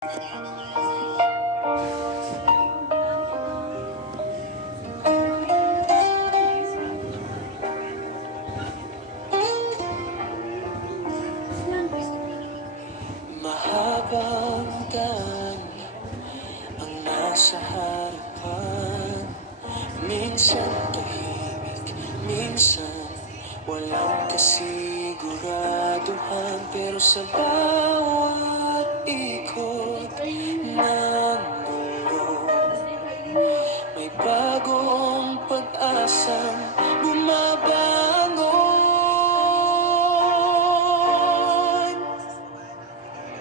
Mahabang daan ang nasa harapan. Minsan tahimik, minsan walang kasiguraduhan. Pero sa bawat ikot ng mundo, may bagong pag-asang bumabangon.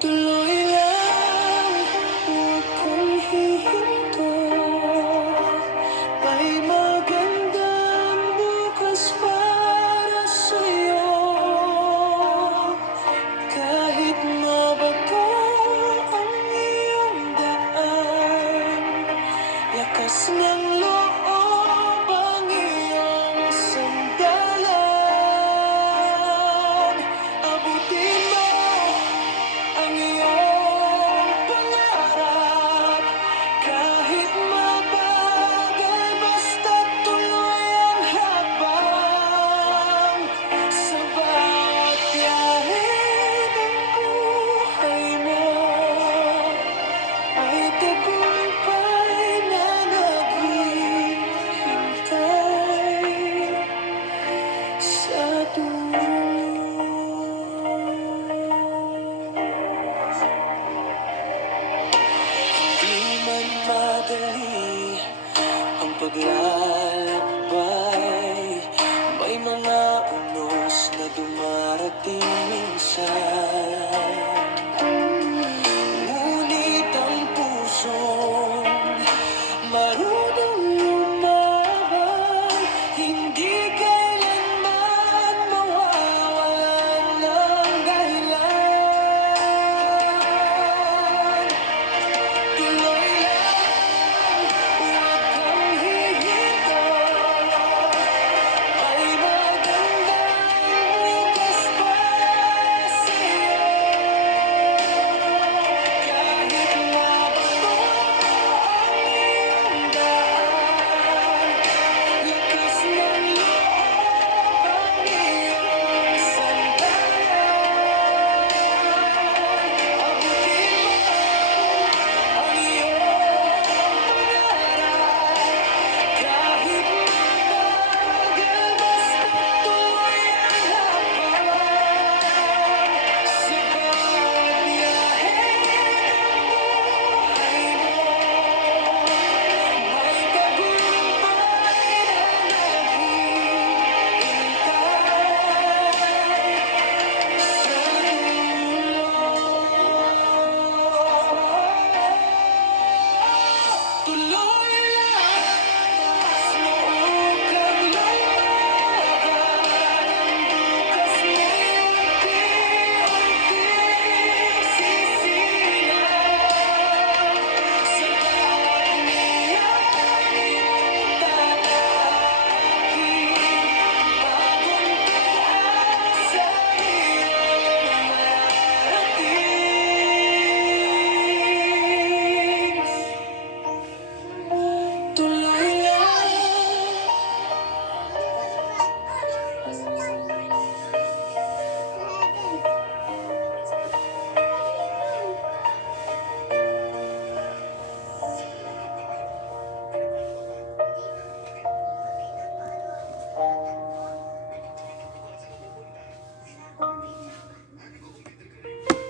Tuloy lang, huwag kang hihinto. May magandang bukas para sa'yo. Kahit mabato ang iyong daan, lakas ng loob ang iyong sandalan. Abutin mo ang iyong pangarap, kahit mabagal, basta't tuloy ang hakbang. Sa bawat biyahe ng buhay mo, may tagumpay na naghihintay sa dulo. Di man madali ang paglalakbay,